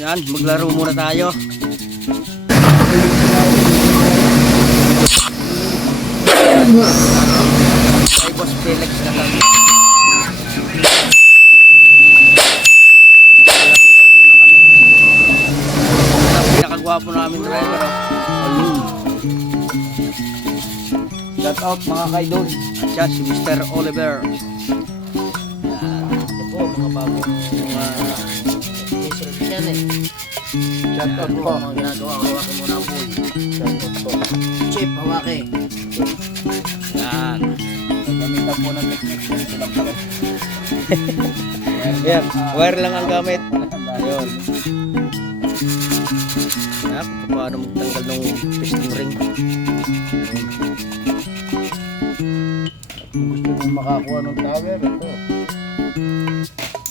Yan, maglaro muna tayo. Kay Boss Felix na kami. Maglaro daw muna kami. Ang namin driver. Oh. Ayun. Shout out mga kaidol. At siya si Mr. Oliver. Yan. Ito po mga bagong eh. Shout out po. Mga ginagawa, hawakin mo na po. Shout out po. Chip, hawakin. Yan. Gamitan po ng technique. Ganito lang pala. Yan, wire lang ang gamit. Ayun. Yan, paano magtanggal ng piston ring. Kung gusto mong makakuha ng tower, ito.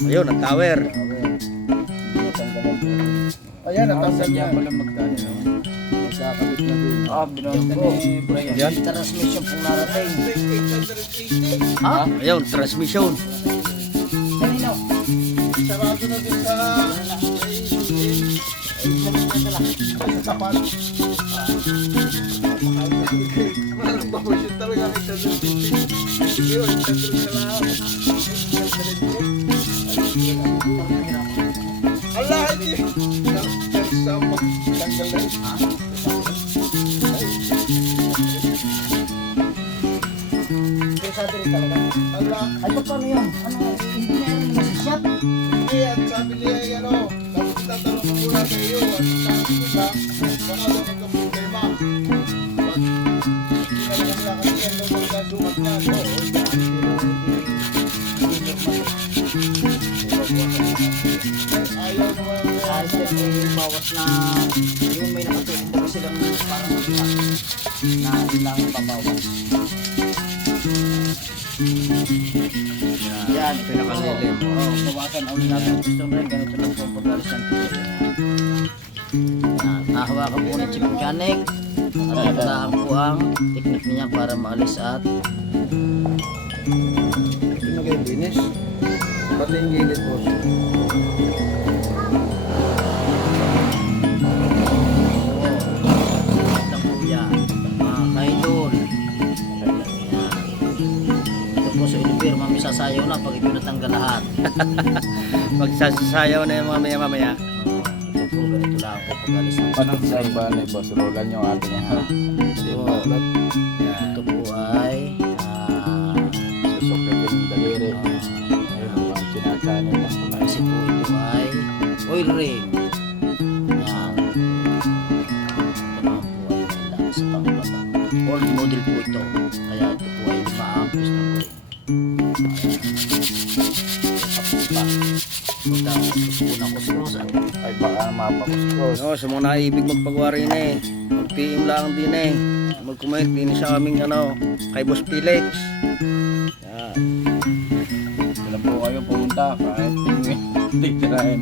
Ayun, ang tower. Tower. Ayan, natanggal niya. pala magkano. Magkakabit na din. Ah, binawag ko. Yan. Transmission pong narating. Ha? Ayun, transmission. Kanino? Sarado na din sa... Sa tapat. Walang babasyon talaga kay Sandro Titi. Sige, oh, yung Sandro bawas na yung may nakatulong ba silang parang na ilang pabawas. Yan, Pinakalilim. Oo, oh, bawasan ang natin gusto rin ganito lang po ang pag-alis ng tubig. Nahawakan po ni Chief Mechanic at naglaan po ang technique niya para maalis at Hindi na kayo finish. Pati yung gilid po. Ito Oliver, mami sasayaw na pag ito natanggal lahat. Magsasayaw na yung mamaya mamaya. Oh, ito po, ganito lang ng Panog sa iba ni Boss Roland yung ating ha. Hindi pa ulat. Ito po ay ah, Susok na yung daliri. ah, Ayun ang tinatanin ng mga kasi po ito ay oil ring. No, sa mga naibig magpagwari na eh. Mag-PM lang din eh. Mag-comment din sa aming ano, kay Boss Felix. Yan. Sila po kayo pumunta kahit hindi tirahin.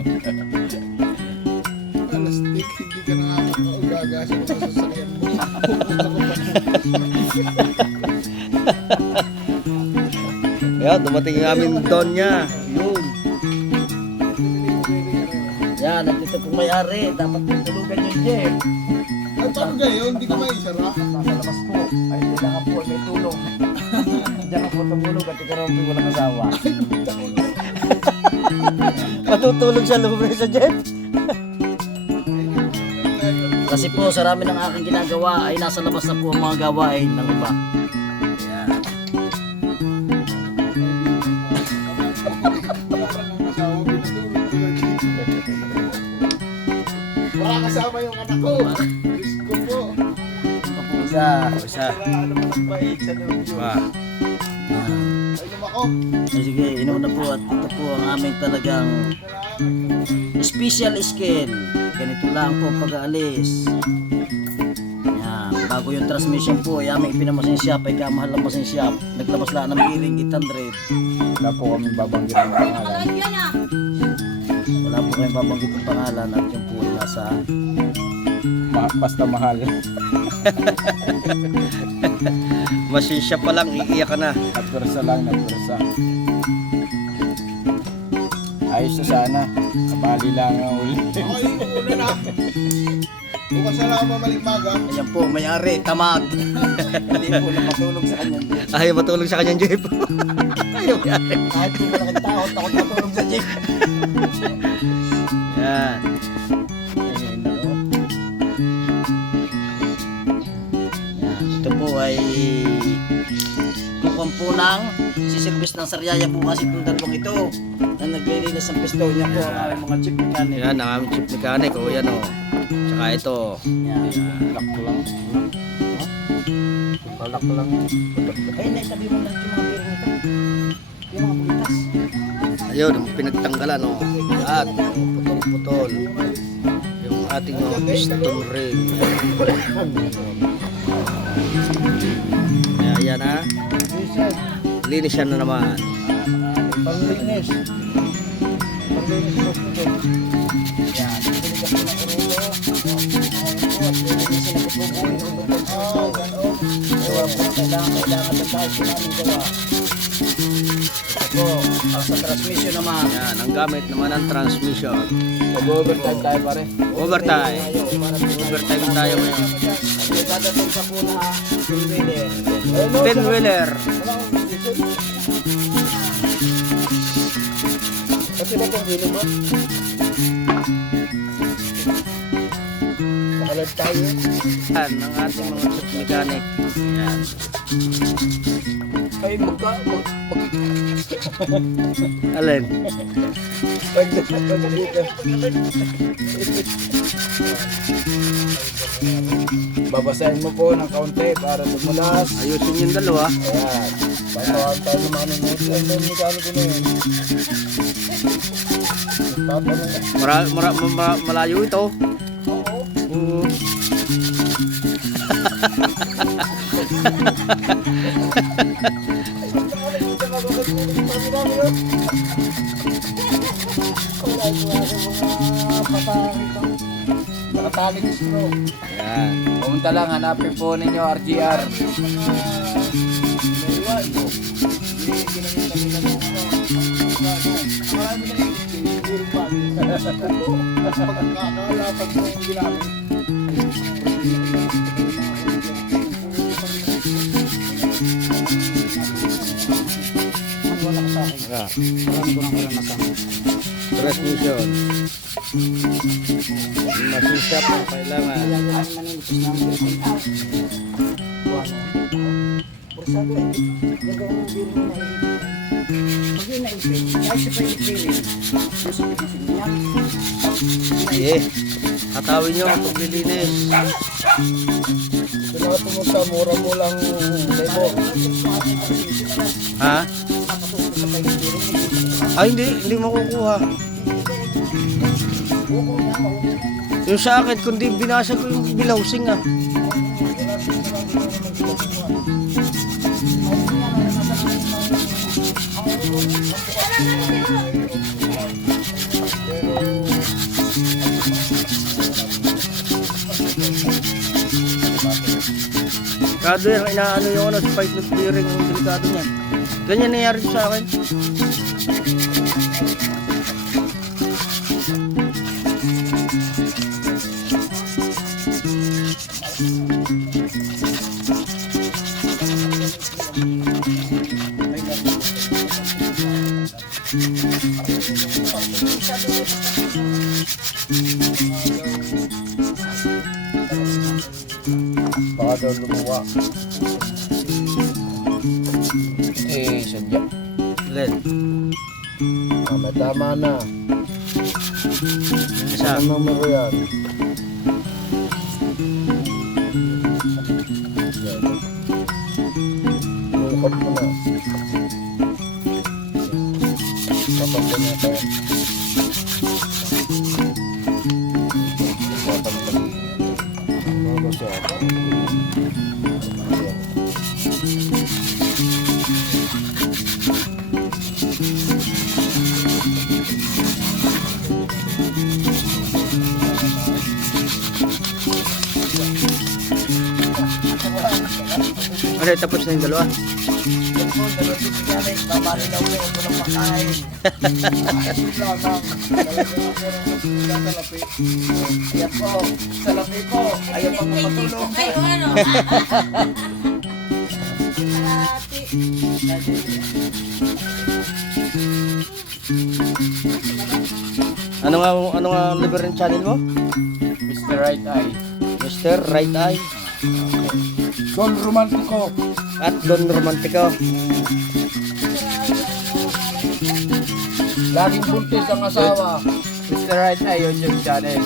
Alastik, hindi ka nakakagagasya ko sa sasakyan mo. Yan, dumating yung aming don niya. Yan, nandito po may-ari. Dapat may tulugan yung jeep. Ay, paano gayon? Hindi ko maisara. Nasa labas po. Ay, kailangan po may tulong. Diyan ka po tumulog at ikaw po walang asawa. Matutulog sa loob sa jet. Kasi po, sa rami ng aking ginagawa ay nasa labas na po ang mga gawain ng iba. Kasama yung anak ko. Diyos ko po. Isa. Isa. Wala naman ang bait sa. Ayun ako. Ay, sige, inom na po at ito po ang aming talagang special skill. Ganito lang po pag-aalis. Yan. Bago yung transmission po, ay aming pinamasin shop, ay kamahal ng masin shop. Naglabas lang ng giring 800. Wala po kami babanggit ng pangalan. Wala po kayong babanggit ng pangalan at yung po nasa Ma- basta mahal. Masinsya pa lang, iiyak ka na. Nagpwersa lang, nagpwersa. Ayos na sana. Kabali lang ang uli. Yung una na. Bukas na lang ako mamaligmaga. Ayan po, may-ari, tamad. Hindi po napatulog sa kanya. Ayaw matulog sa kanyang jeep. Ayaw yan. Kahit po malaking tao, takot matulog sa jeep. Yan. Ay kukang po ng sisilbis ng Sariaya po kasi itong dalawang ito na naglilinis ng piston niya po ang aming mga chip mechanic. Yan, ang aming chip mechanic. O yan o. Tsaka ito. Yan. Lock ko lang. Lock ko lang. Ay, naitabi mo lang yung mga bearing nito. Yung mga bulitas. Ayun, pinagtanggalan o. At putol-putol. Yung ating mga piston ring. Kaya yan ha. Linis yan na naman. Panglinis. Panglinis mo po. Yan. Pinigas ko ng lilinisin na po po po yung urulo. Ah, gano'n. Gawa po na kailangan, kailangan ng tayo sa aming gawa. Ito po, ang sa transmission naman. Yan, ang gamit naman ng transmission. Mag-overtime tayo pare. Overtime. Overtime tayo ngayon. May dadating pa po na full wheeler. Ten wheeler. Wala akong diesel. Pati ba itong mo? Nakalag tayo. Yan, ang ating mga mechanic. Yan. Ay, magka... Mag, mag, Alin? Pag dito. babasahin mo po ng kaunti para tumulas. Ayusin yung dalawa. Ayan. Tatawag tayo ng mga nanonood. Ano yung mekaniko na yun? Mara, mara, ma- malayo ito. Oo. Nakatali ni Snow. Yan. Pumunta lang, hanapin po ninyo RGR. Pagkakalapan mo yung ginamit. Ah. Transmission. Masisap ang kailangan. Sabi, gagawin mo bearing mo na Pag yun naipit, kahit sa painit bearing, yung sa pipisin niya, Eh, katawin nyo ang paglilinis. Kaya pumunta, mura mo lang. Ha? Ay, hindi. Hindi makukuha. Yung sa akin, kundi binasa ko yung bilawsing ah. Kado yan, inaano yung ano, spike ng bearing, yung delikado niya. Ganyan nangyari sa akin. Baka daw lumuwa. Eh, sadya. Len, Tama, tama na. isa. Ang numero. Yan. Ano, tapos na yung dalawa. Ayan po, salapi po. Ayaw pang matulog. Ay, o ano? Kalahati. Ano nga, ano nga liver channel mo? Mr. Right Eye. Mr. Right Eye. Don Romantico. At Don Romantico. Laging buntis ang asawa. Mr. Right Eye YouTube channel.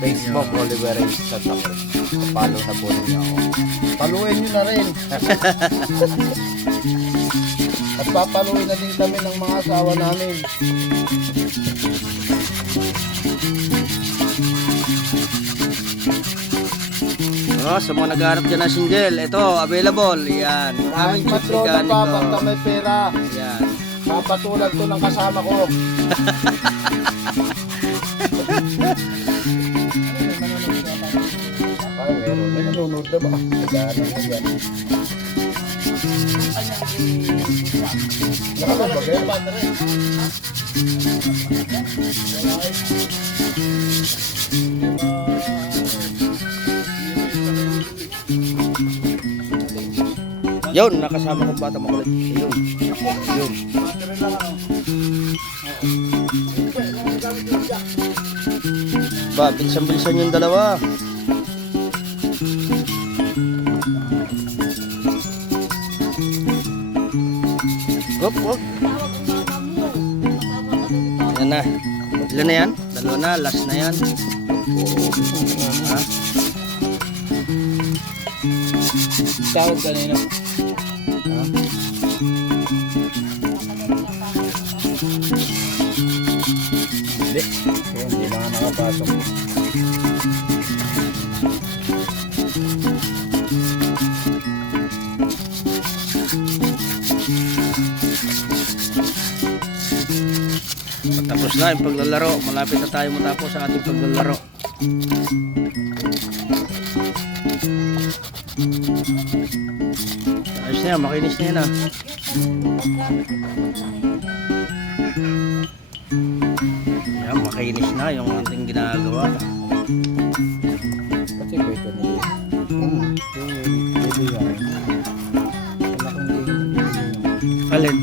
Facebook Oliver Ray Santa Cruz. Follow na po ninyo ako. Paluin nyo na rin. At papaluin na din kami ng mga asawa namin. Oh, sa mga naghahanap dyan ng single, ito, available. Yan. Kahit Aming patro na chichigan pa, basta may pera. Yan. Papatulan to ng kasama ko. Ay, meron. May nanonood na ba? Naghahanap na yan. Nakalagay ba Yun, nakasama kong bata makulit. Yun. Yun. Ba, bilisan-bilisan yung dalawa. Gop, gop. Yan na. Ilan na yan? Dalawa na, last na yan. Ha? Tawag kanina. Ha? Hindi. Yun, Hindi na nakapasok. Tapos na yung paglalaro. Malapit na tayo matapos sa ating paglalaro. Ayos na yan, makinis na yan ah. Yan, makinis na yung ating ginagawa. Kasi ko ito nila. Hmm. Pwede yan. Alin?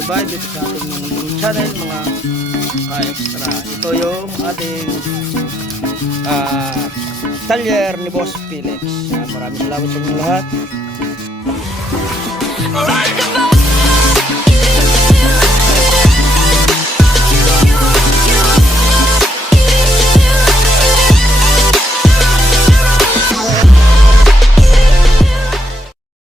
everybody dito sa ating channel mga ka-extra. Ito yung ating uh, talyer ni Boss Felix. Uh, maraming salamat sa inyo lahat. Alright,